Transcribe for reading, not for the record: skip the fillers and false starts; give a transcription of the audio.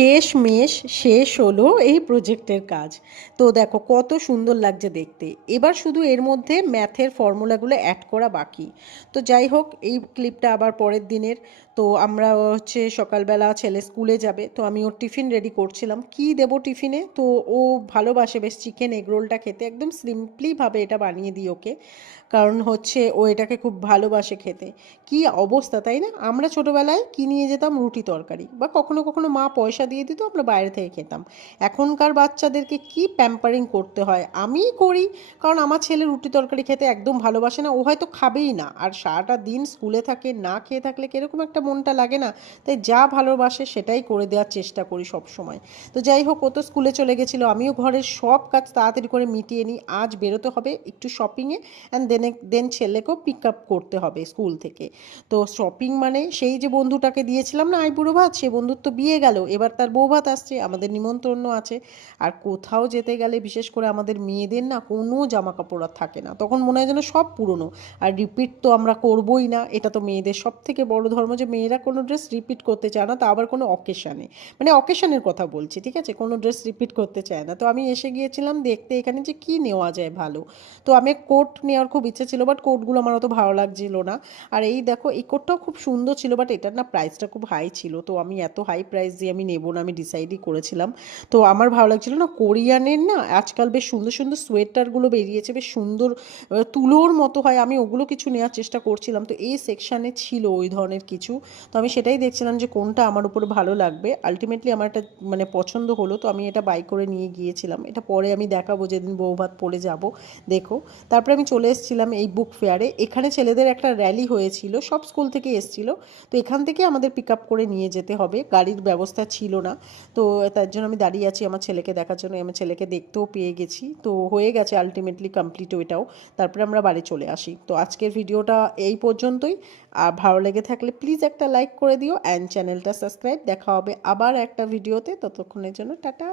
শেষমেশ শেষ হলো এই প্রজেক্টের কাজ। তো দেখো কত সুন্দর লাগছে দেখতে। এবার শুধু এর মধ্যে ম্যাথের ফর্মুলাগুলো অ্যাড করা বাকি। তো যাই হোক, এই ক্লিপটা আবার পরের দিনের। তো আমরা হচ্ছে সকালবেলা ছেলে স্কুলে যাবে, তো আমি ওর টিফিন রেডি করছিলাম। কি দেবো টিফিনে? তো ও ভালোবাসে বেশ চিকেন এগ রোলটা খেতে, একদম সিম্পলিভাবে এটা বানিয়ে দিই ওকে। কারণ হচ্ছে ও এটাকে খুব ভালোবাসে খেতে। কি অবস্থা তাই না? আমরা ছোটোবেলায় কি নিয়ে যেতাম? রুটি তরকারি, বা কখনো কখনো মা পয়সা দিয়ে দিত, আমরা বাইরে থেকে খেতাম। এখনকার বাচ্চাদেরকে কি প্যাম্পারিং করতে হয়, আমিই করি। কারণ আমার ছেলে রুটি তরকারি খেতে একদম ভালোবাসে না, ও হয়তো খাবেই না। আর সারাটা দিন স্কুলে থাকে, না খেয়ে থাকলে কীরকম একটা মনটা লাগে না? তাই যা ভালোবাসে সেটাই করে দেওয়ার চেষ্টা করি সব সময়। তো যাই হোক, ও তো স্কুলে চলে গেছিলো, আমিও ঘরের সব কাজ তাড়াতাড়ি করে মিটিয়ে নিই। আজ বেরোতে হবে একটু শপিংয়ে, অ্যান্ড দেন ছেলেকেও পিক আপ করতে হবে স্কুল থেকে। তো শপিং মানে সেই যে বন্ধুটাকে দিয়েছিলাম না আইবুড়ো ভাত, সে বন্ধুর তো বিয়ে গেল, এবার তার বউ ভাত আসছে, আমাদের নিমন্ত্রণ আছে। আর কোথাও যেতে গেলে বিশেষ করে আমাদের মেয়েদের না কোনো জামা কাপড় আর থাকে না, তখন মনে হয় যেন সব পুরনো। আর রিপিট তো আমরা করবোই না, এটা তো মেয়েদের সব থেকে বড় ধর্ম, যে মেয়েরা কোনো ড্রেস রিপিট করতে চায় না, তা আবার কোনো অকেশানে। মানে অকেশানের কথা বলছি, ঠিক আছে, কোনো ড্রেস রিপিট করতে চায় না। তো আমি এসে গিয়েছিলাম দেখতে এখানে যে কি নেওয়া যায় ভালো। তো আমি কোট নেওয়ার খুব ইচ্ছে ছিল, বাট কোটগুলো আমার অত ভালো লাগছিল না। আর এই দেখো, এই কোটটাও খুব সুন্দর ছিল, বাট এটার না প্রাইসটা খুব হাই ছিল। তো আমি এত হাই প্রাইস দিয়ে আমি নেবো না, আমি ডিসাইডই করেছিলাম। তো আমার ভালো লাগছিল না, কোরিয়ানের না আজকাল বেশ সুন্দর সুন্দর সোয়েটারগুলো বেরিয়েছে, বেশ সুন্দর, তুলোর মতো হয়, আমি ওগুলো কিছু নেওয়ার চেষ্টা করছিলাম। তো এই সেকশানে ছিল ওই ধরনের কিছু। তো আমি সেটাই দেখছিলাম যে কোনটা আমার উপরে ভালো লাগবে। আলটিমেটলি আমার এটা মানে পছন্দ হলো, তো আমি এটা বাই করে নিয়ে গিয়েছিলাম। এটা পরে আমি দেখাবো যেদিন বউভাত পরে যাব, দেখো। তারপরে আমি চলে এসেছিলাম এই বুক ফেয়ারে। এখানে ছেলেদের একটা র্যালি হয়েছিল, সব স্কুল থেকে এসেছিলো। তো এখান থেকে আমাদের পিক আপ করে নিয়ে যেতে হবে, গাড়ির ব্যবস্থা ছিল না। তো তার জন্য আমি দাঁড়িয়ে আছি আমার ছেলেকে দেখার জন্য, আমার ছেলেকে দেখতেও পেয়ে গেছি। তো হয়ে গেছে আলটিমেটলি কমপ্লিট ওইটাও। তারপরে আমরা বাড়ি চলে আসি। তো আজকের ভিডিওটা এই পর্যন্তই। আর ভালো লেগে থাকলে প্লিজ একটা লাইক করে দিও, অ্যান্ড চ্যানেলটা সাবস্ক্রাইব। দেখা হবে আবার একটা ভিডিওতে, ততক্ষণের জন্য টাটা।